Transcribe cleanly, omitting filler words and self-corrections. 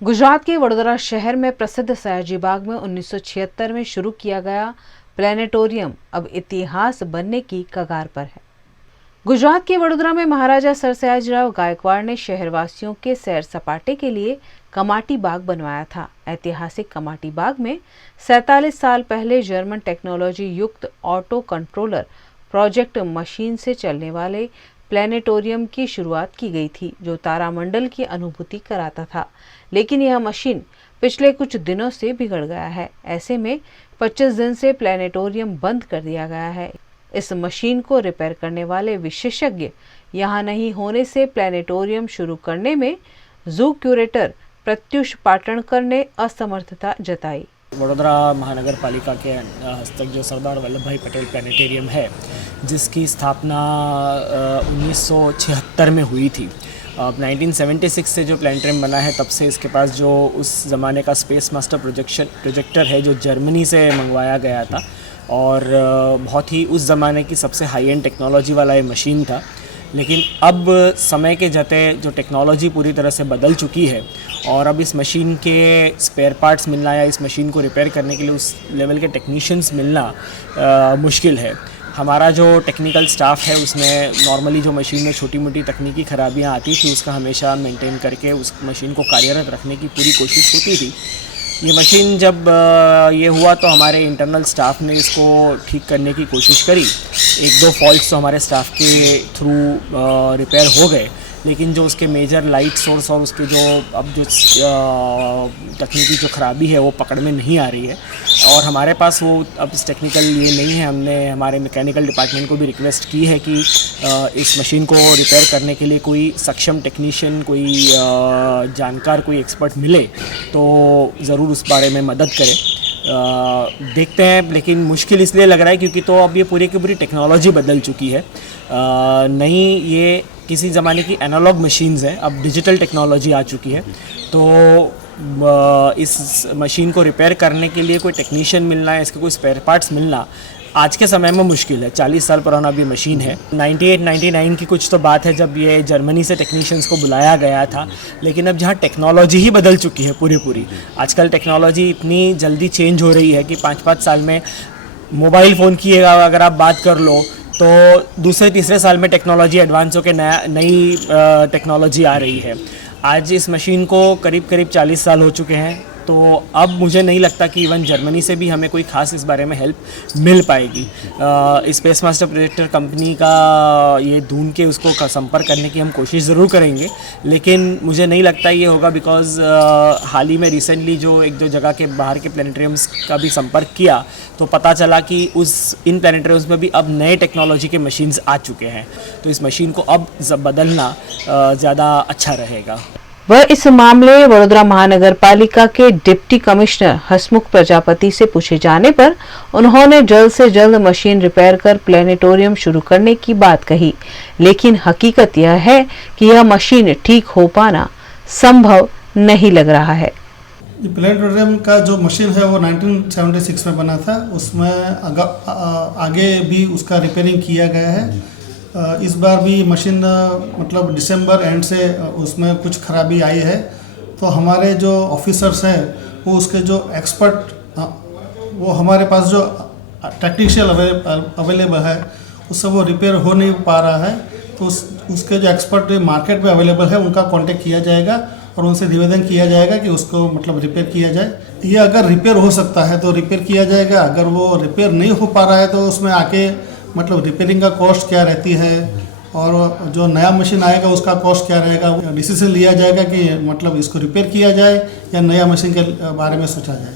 गुजरात के वडोदरा शहर में प्रसिद्ध सयाजी बाग में 1976 में शुरू किया गया प्लेनेटोरियम अब इतिहास बनने की कगार पर है। गुजरात के वडोदरा में महाराजा सर सयाजीराव गायकवाड़ ने शहरवासियों के सैर सपाटे के लिए कमाटी बाग बनवाया था। ऐतिहासिक कमाटी बाग में 47 साल पहले जर्मन टेक्नोलॉजी युक्त ऑटो कंट्रोलर प्रोजेक्ट मशीन से चलने वाले प्लेनेटोरियम की शुरुआत की गई थी, जो तारामंडल की अनुभूति कराता था। लेकिन यह मशीन पिछले कुछ दिनों से बिगड़ गया है। ऐसे में 25 दिन से प्लेनेटोरियम बंद कर दिया गया है। इस मशीन को रिपेयर करने वाले विशेषज्ञ यहाँ नहीं होने से प्लेनेटोरियम शुरू करने में जू क्यूरेटर प्रत्युष पाटणकर ने असमर्थता जताई। वडोदरा महानगर पालिका के हस्तक जो सरदार वल्लभ भाई पटेल प्लेनेटेरियम है, जिसकी स्थापना 1976 में हुई थी। अब 1976 से जो प्लेनेटेरियम बना है, तब से इसके पास जो उस ज़माने का स्पेस मास्टर प्रोजेक्टर है, जो जर्मनी से मंगवाया गया था और बहुत ही उस ज़माने की सबसे हाई एंड टेक्नोलॉजी वाला ये मशीन था। लेकिन अब समय के जाते जो टेक्नोलॉजी पूरी तरह से बदल चुकी है और अब इस मशीन के स्पेयर पार्ट्स मिलना या इस मशीन को रिपेयर करने के लिए उस लेवल के टेक्नीशियंस मिलना मुश्किल है। हमारा जो टेक्निकल स्टाफ है, उसने नॉर्मली जो मशीन में छोटी मोटी तकनीकी खराबियां आती थी, उसका हमेशा मेंटेन करके उस मशीन को कार्यरत रखने की पूरी कोशिश होती थी। ये मशीन जब ये हुआ तो हमारे इंटरनल स्टाफ ने इसको ठीक करने की कोशिश करी। एक दो फॉल्ट्स तो हमारे स्टाफ के थ्रू रिपेयर हो गए, लेकिन जो उसके मेजर लाइट सोर्स और उसके जो अब जो तकनीकी जो ख़राबी है वो पकड़ में नहीं आ रही है और हमारे पास वो अब इस टेक्निकल ये नहीं है। हमने हमारे मैकेनिकल डिपार्टमेंट को भी रिक्वेस्ट की है कि इस मशीन को रिपेयर करने के लिए कोई सक्षम टेक्नीशियन, कोई जानकार, कोई एक्सपर्ट मिले तो ज़रूर उस बारे में मदद करें। देखते हैं, लेकिन मुश्किल इसलिए लग रहा है क्योंकि तो अब ये पूरी की पूरी टेक्नोलॉजी बदल चुकी है। नहीं, ये किसी ज़माने की एनालॉग मशीन्स हैं, अब डिजिटल टेक्नोलॉजी आ चुकी है। तो इस मशीन को रिपेयर करने के लिए कोई टेक्नीशियन मिलना है, इसके कोई स्पेयर पार्ट्स मिलना आज के समय में मुश्किल है। 40 साल पुराना भी मशीन है। 98-99 की कुछ तो बात है जब ये जर्मनी से टेक्नीशियंस को बुलाया गया था, लेकिन अब जहाँ टेक्नोलॉजी ही बदल चुकी है पूरी। आजकल टेक्नोलॉजी इतनी जल्दी चेंज हो रही है कि 5-5 साल में मोबाइल फ़ोन की अगर आप बात कर लो तो दूसरे तीसरे साल में टेक्नोलॉजी एडवांस होकर नई टेक्नोलॉजी आ रही है। आज इस मशीन को करीब 40 साल हो चुके हैं, तो अब मुझे नहीं लगता कि इवन जर्मनी से भी हमें कोई ख़ास इस बारे में हेल्प मिल पाएगी। स्पेस मास्टर प्रोजेक्टर कंपनी का ये ढूंढ के उसको संपर्क करने की हम कोशिश ज़रूर करेंगे, लेकिन मुझे नहीं लगता ये होगा बिकॉज़ हाल ही में रिसेंटली जो एक दो जगह के बाहर के प्लेनेटरियम्स का भी संपर्क किया तो पता चला कि इन प्लेनेटरियम्स में भी अब नए टेक्नोलॉजी के मशीन्स आ चुके हैं। तो इस मशीन को अब बदलना ज़्यादा अच्छा रहेगा। वह इस मामले वडोदरा महानगर पालिका के डिप्टी कमिश्नर हसमुख प्रजापति से पूछे जाने पर उन्होंने जल्द से जल्द मशीन रिपेयर कर प्लेनेटोरियम शुरू करने की बात कही, लेकिन हकीकत यह है कि यह मशीन ठीक हो पाना संभव नहीं लग रहा है। प्लेनेटोरियम का जो मशीन है वो 1976 में बना था। उसमें आगे भी उसका रिपेयरिंग किया गया है। इस बार भी मशीन मतलब दिसंबर एंड से उसमें कुछ खराबी आई है, तो हमारे जो ऑफिसर्स हैं वो उसके जो एक्सपर्ट वो हमारे पास जो टेक्नीशियन अवेलेबल है उससे वो रिपेयर हो नहीं पा रहा है। तो उसके जो एक्सपर्ट मार्केट में अवेलेबल है उनका कांटेक्ट किया जाएगा और उनसे निवेदन किया जाएगा कि उसको मतलब रिपेयर किया जाए। ये अगर रिपेयर हो सकता है तो रिपेयर किया जाएगा, अगर वो रिपेयर नहीं हो पा रहा है तो उसमें आके मतलब रिपेयरिंग का कॉस्ट क्या रहती है और जो नया मशीन आएगा उसका कॉस्ट क्या रहेगा, डिसीजन लिया जाएगा कि मतलब इसको रिपेयर किया जाए या नया मशीन के बारे में सोचा जाए।